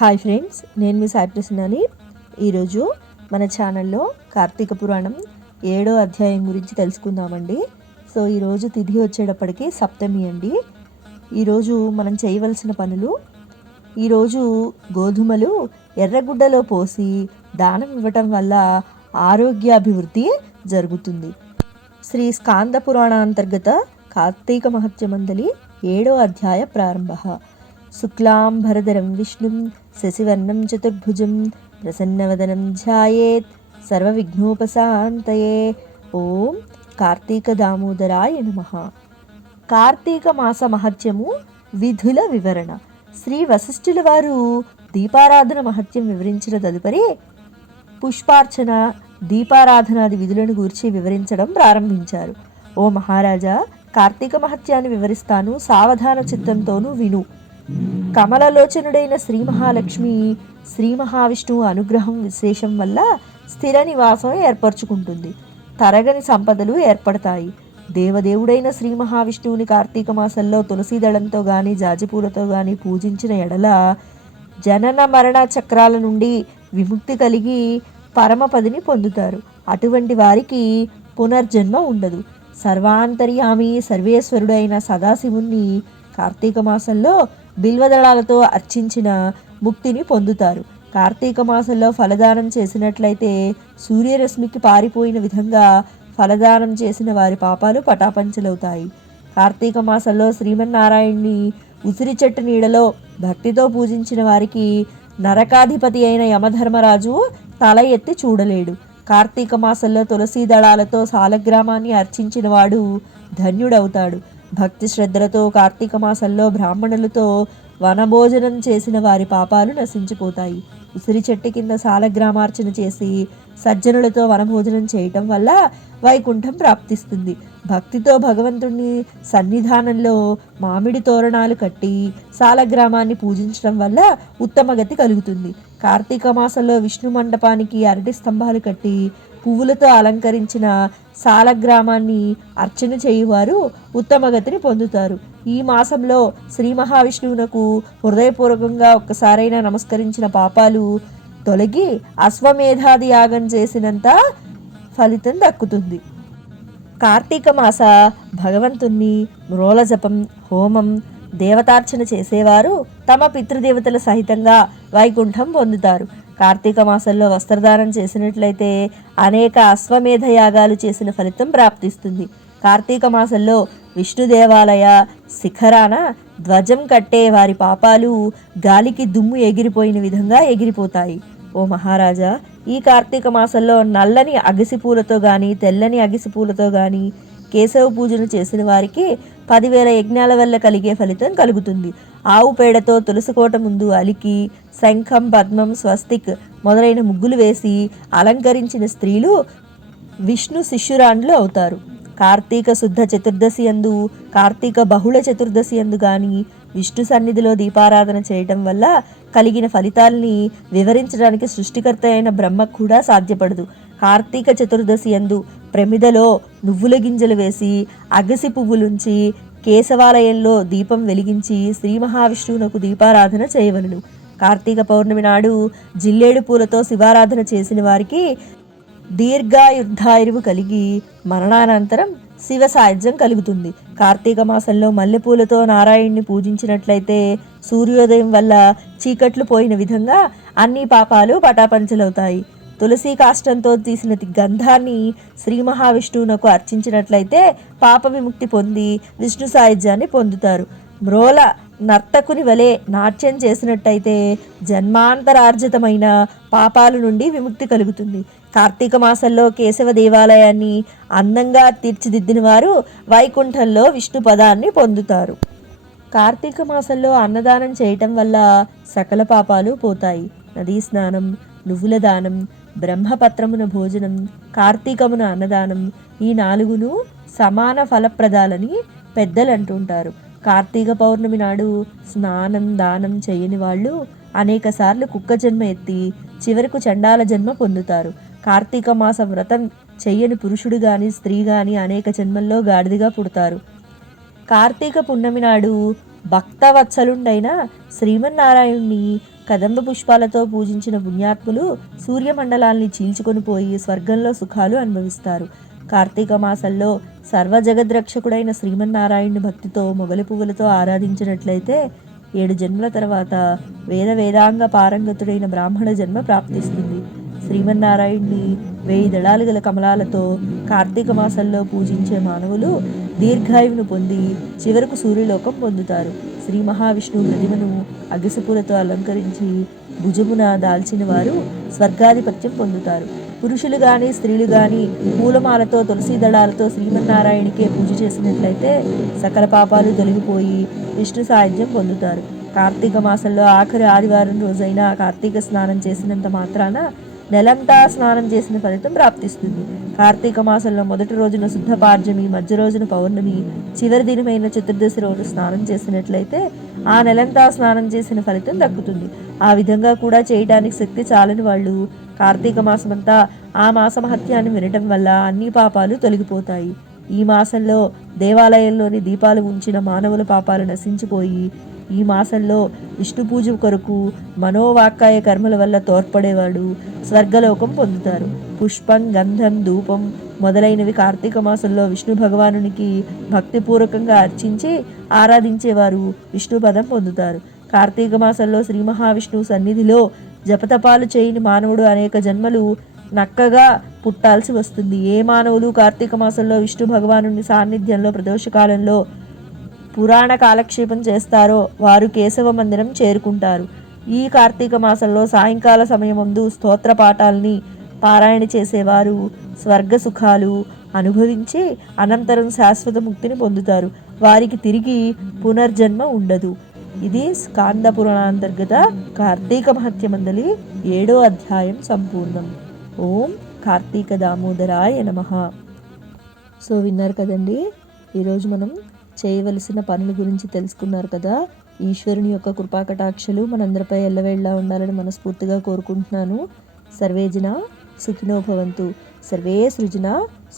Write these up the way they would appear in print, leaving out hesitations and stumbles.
Hi friends, నేను మీ సాయి ప్రసన్నని. ఈరోజు మన ఛానల్లో కార్తీక పురాణం 7వ అధ్యాయం గురించి తెలుసుకుందామండి. సో ఈరోజు తిథి వచ్చేటప్పటికి సప్తమి అండి. ఈరోజు మనం చేయవలసిన పనులు: ఈరోజు గోధుమలు ఎర్రగుడ్డలో పోసి దానం ఇవ్వటం వల్ల ఆరోగ్యాభివృద్ధి జరుగుతుంది. శ్రీ స్కాంద పురాణాంతర్గత కార్తీక మహత్యమందలి 7వ అధ్యాయ ప్రారంభ. శుక్లాంబరధరం విష్ణుం శశివర్ణం చతుర్భుజం ప్రసన్నవదనం ధ్యాయేత్ సర్వవిఘ్నోపశాంతయే. ఓం కార్తీక దామోదరాయ నమః. కార్తీక మాస మహత్యము, విధుల వివరణ. శ్రీ వశిష్ఠుల వారు దీపారాధన మహత్యం వివరించిన తదుపరి పుష్పార్చన, దీపారాధనాది విధులను గూర్చి వివరించడం ప్రారంభించారు. ఓ మహారాజా, కార్తీక మహత్యాన్ని వివరిస్తాను, సావధాన చిత్తంతోనూ విను. కమలలోచనుడైన శ్రీ మహాలక్ష్మి, శ్రీ మహావిష్ణువు అనుగ్రహం విశేషం వల్ల స్థిర నివాసం ఏర్పరచుకుంటుంది. తరగని సంపదలు ఏర్పడతాయి. దేవదేవుడైన శ్రీ మహావిష్ణువుని కార్తీక మాసంలో తులసి దళంతో గాని జాజిపూలతో గాని పూజించిన ఎడల జనన మరణ చక్రాల నుండి విముక్తి కలిగి పరమపదిని పొందుతారు. అటువంటి వారికి పునర్జన్మ ఉండదు. సర్వాంతర్యామి సర్వేశ్వరుడైన సదాశివుణ్ణి కార్తీక మాసంలో బిల్వదళాలతో అర్చించిన ముక్తిని పొందుతారు. కార్తీక మాసంలో ఫలదానం చేసినట్లయితే సూర్యరశ్మికి పారిపోయిన విధంగా ఫలదానం చేసిన వారి పాపాలు పటాపంచలవుతాయి. కార్తీక మాసంలో శ్రీమన్నారాయణ్ణి ఉసిరి చెట్టు నీడలో భక్తితో పూజించిన వారికి నరకాధిపతి అయిన యమధర్మరాజు తల ఎత్తి చూడలేడు. కార్తీక మాసంలో తులసీ దళాలతో సాలగ్రామాన్ని అర్చించిన వాడు ధన్యుడవుతాడు. భక్తి శ్రద్ధలతో కార్తీక మాసంలో బ్రాహ్మణులతో వనభోజనం చేసిన వారి పాపాలు నశించిపోతాయి. ఉసిరి చెట్టు కింద సాలగ్రామార్చన చేసి సజ్జనులతో వనభోజనం చేయటం వల్ల వైకుంఠం ప్రాప్తిస్తుంది. భక్తితో భగవంతుని సన్నిధానంలో మామిడి తోరణాలు కట్టి సాలగ్రామాన్ని పూజించడం వల్ల ఉత్తమ గతి కలుగుతుంది. కార్తీక మాసంలో విష్ణు మండపానికి అరటి స్తంభాలు కట్టి పువ్వులతో అలంకరించిన సాలగ్రామాన్ని అర్చన చేయువారు ఉత్తమ గతిని పొందుతారు. ఈ మాసంలో శ్రీ మహావిష్ణువునకు హృదయపూర్వకంగా ఒక్కసారైనా నమస్కరించిన పాపాలు తొలగి అశ్వమేధాది యాగం చేసినంత ఫలితం దక్కుతుంది. కార్తీక మాస భగవంతుణ్ణి మ్రోల జపం, హోమం, దేవతార్చన చేసేవారు తమ పితృదేవతల సహితంగా వైకుంఠం పొందుతారు. కార్తీక మాసంలో వస్త్రదానం చేసినట్లయితే అనేక అశ్వమేధ యాగాలు చేసిన ఫలితం ప్రాప్తిస్తుంది. కార్తీక మాసంలో విష్ణు దేవాలయ శిఖరాన ధ్వజం కట్టే వారి పాపాలు గాలికి దుమ్ము ఎగిరిపోయిన విధంగా ఎగిరిపోతాయి. ఓ మహారాజా, ఈ కార్తీక మాసంలో నల్లని అగసి పూలతో గాని తెల్లని అగసి పూలతో గాని కేశవ పూజను చేసిన వారికి 10,000 యజ్ఞాల వల్ల కలిగే ఫలితం కలుగుతుంది. ఆవు పేడతో తులసికోట ముందు అలికి శంఖం, పద్మం, స్వస్తిక్ మొదలైన ముగ్గులు వేసి అలంకరించిన స్త్రీలు విష్ణు శిష్యురాండ్లు అవుతారు. కార్తీక శుద్ధ చతుర్దశి యందు, కార్తీక బహుళ చతుర్దశి యందు గాని విష్ణు సన్నిధిలో దీపారాధన చేయటం వల్ల కలిగిన ఫలితాల్ని వివరించడానికి సృష్టికర్త అయిన బ్రహ్మ కూడా సాధ్యపడదు. కార్తీక చతుర్దశి యందు ప్రమిదలో నువ్వుల గింజలు వేసి అగసి పువ్వులుంచి కేశవాలయంలో దీపం వెలిగించి శ్రీ మహావిష్ణువునకు దీపారాధన చేయవలెను. కార్తీక పౌర్ణమి నాడు జిల్లేడు పూలతో శివారాధన చేసిన వారికి దీర్ఘాయుర్ధాయువు కలిగి మరణానంతరం శివ సాయుధ్యం కలుగుతుంది. కార్తీక మాసంలో మల్లెపూలతో నారాయణ్ణి పూజించినట్లయితే సూర్యోదయం వల్ల చీకట్లు పోయిన విధంగా అన్ని పాపాలు పటాపంచలవుతాయి. తులసి కాష్టంతో తీసిన గంధాన్ని శ్రీ మహావిష్ణువునకు అర్చించినట్లయితే పాప విముక్తి పొంది విష్ణు సాయుధ్యాన్ని పొందుతారు. మ్రోల నర్తకుని వలె నాట్యం చేసినట్టయితే జన్మాంతరార్జితమైన పాపాల నుండి విముక్తి కలుగుతుంది. కార్తీక మాసంలో కేశవ దేవాలయాన్ని అందంగా తీర్చిదిద్దిన వారు వైకుంఠంలో విష్ణు పదాన్ని పొందుతారు. కార్తీక మాసంలో అన్నదానం చేయటం వల్ల సకల పాపాలు పోతాయి. నదీ స్నానం, నువ్వుల దానం, బ్రహ్మపత్రమున భోజనం, కార్తీకమున అన్నదానం, ఈ 4 సమాన ఫలప్రదాలని పెద్దలు అంటుంటారు. కార్తీక పౌర్ణమి నాడు స్నానం, దానం చేయని వాళ్ళు అనేక సార్లు కుక్క జన్మ ఎత్తి చివరకు చండాల జన్మ పొందుతారు. కార్తీక మాస వ్రతం చెయ్యని పురుషుడు గాని స్త్రీ గాని అనేక జన్మల్లో గాడిదగా పుడతారు. కార్తీక పున్నమి నాడు భక్తవత్సలుండైన శ్రీమన్నారాయణుణ్ణి కదంబ పుష్పాలతో పూజించిన పుణ్యాత్ములు సూర్యమండలాల్ని చీల్చుకొని పోయి స్వర్గంలో సుఖాలు అనుభవిస్తారు. కార్తీక మాసంలో సర్వజగద్రక్షకుడైన శ్రీమన్నారాయణుని భక్తితో మొగలి పువ్వులతో ఆరాధించినట్లయితే 7 జన్మల తర్వాత వేదాంగ పారంగతుడైన బ్రాహ్మణ జన్మ ప్రాప్తిస్తుంది. శ్రీమన్నారాయణుని 1000 దళాలు గల కమలాలతో కార్తీక మాసంలో పూజించే మానవులు దీర్ఘాయువును పొంది చివరకు సూర్యలోకం పొందుతారు. శ్రీ మహావిష్ణువు ప్రతిమను అగసిపూలతో అలంకరించి భుజమున దాల్చిన వారు స్వర్గాధిపత్యం పొందుతారు. పురుషులు కానీ స్త్రీలు కానీ పూలమాలతో తులసి దళాలతో శ్రీమన్నారాయణికే పూజ చేసినట్లయితే సకల పాపాలు తొలగిపోయి విష్ణు సాయుధ్యం పొందుతారు. కార్తీక మాసంలో ఆఖరి ఆదివారం రోజైన కార్తీక స్నానం చేసినంత మాత్రాన నెలంతా స్నానం చేసిన ఫలితం ప్రాప్తిస్తుంది. కార్తీక మాసంలో మొదటి రోజున శుద్ధ పాడ్యమి, మధ్య రోజున పౌర్ణమి, చివరి దినమైన చతుర్దశి రోజు స్నానం చేసినట్లయితే ఆ నెలంతా స్నానం చేసిన ఫలితం దక్కుతుంది. ఆ విధంగా కూడా చేయడానికి శక్తి చాలని వాళ్ళు కార్తీక మాసమంతా ఆ మాస మహత్యాన్ని వినటం వల్ల అన్ని పాపాలు తొలగిపోతాయి. ఈ మాసంలో దేవాలయంలోని దీపాలు ఉంచిన మానవుల పాపాలు నశించిపోయి ఈ మాసంలో విష్ణు పూజ కొరకు మనోవాక్కాయ కర్మల వల్ల తోడ్పడేవాడు స్వర్గలోకం పొందుతారు. పుష్పం, గంధం, ధూపం మొదలైనవి కార్తీక మాసంలో విష్ణు భగవానునికి భక్తిపూర్వకంగా అర్చించి ఆరాధించేవారు విష్ణు పదం పొందుతారు. కార్తీక మాసంలో శ్రీ మహావిష్ణువు సన్నిధిలో జపతపాలు చేయని మానవుడు అనేక జన్మలు నక్కగా పుట్టాల్సి వస్తుంది. ఏ మానవులు కార్తీక మాసంలో విష్ణు భగవానుని సాన్నిధ్యంలో ప్రదోషకాలంలో పురాణ కాలక్షేపం చేస్తారో వారు కేశవ మందిరం చేరుకుంటారు. ఈ కార్తీక మాసంలో సాయంకాల సమయమందు స్తోత్ర పాఠాలని పారాయణ చేసేవారు స్వర్గ సుఖాలు అనుభవించి అనంతరం శాశ్వత ముక్తిని పొందుతారు. వారికి తిరిగి పునర్జన్మ ఉండదు. ఇది స్కాంద పురాణాంతర్గత కార్తీక మహత్యమందలి 7వ అధ్యాయం సంపూర్ణం. ఓం కార్తీక దామోదరాయ నమః. సో విన్నారు కదండి, ఈరోజు మనం చేయవలసిన పనుల గురించి తెలుసుకున్నారు కదా. ఈశ్వరుని యొక్క కృపాకటాక్షలు మనందరిపై ఎల్లవేళలా ఉండాలని మనస్ఫూర్తిగా కోరుకుంటున్నాను. సర్వేజన సుఖినో భవంతు, సర్వే సృజన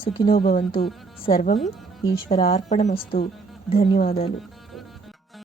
సుఖినో భవంతు, సర్వం ఈశ్వరార్పణమస్తు. ధన్యవాదాలు.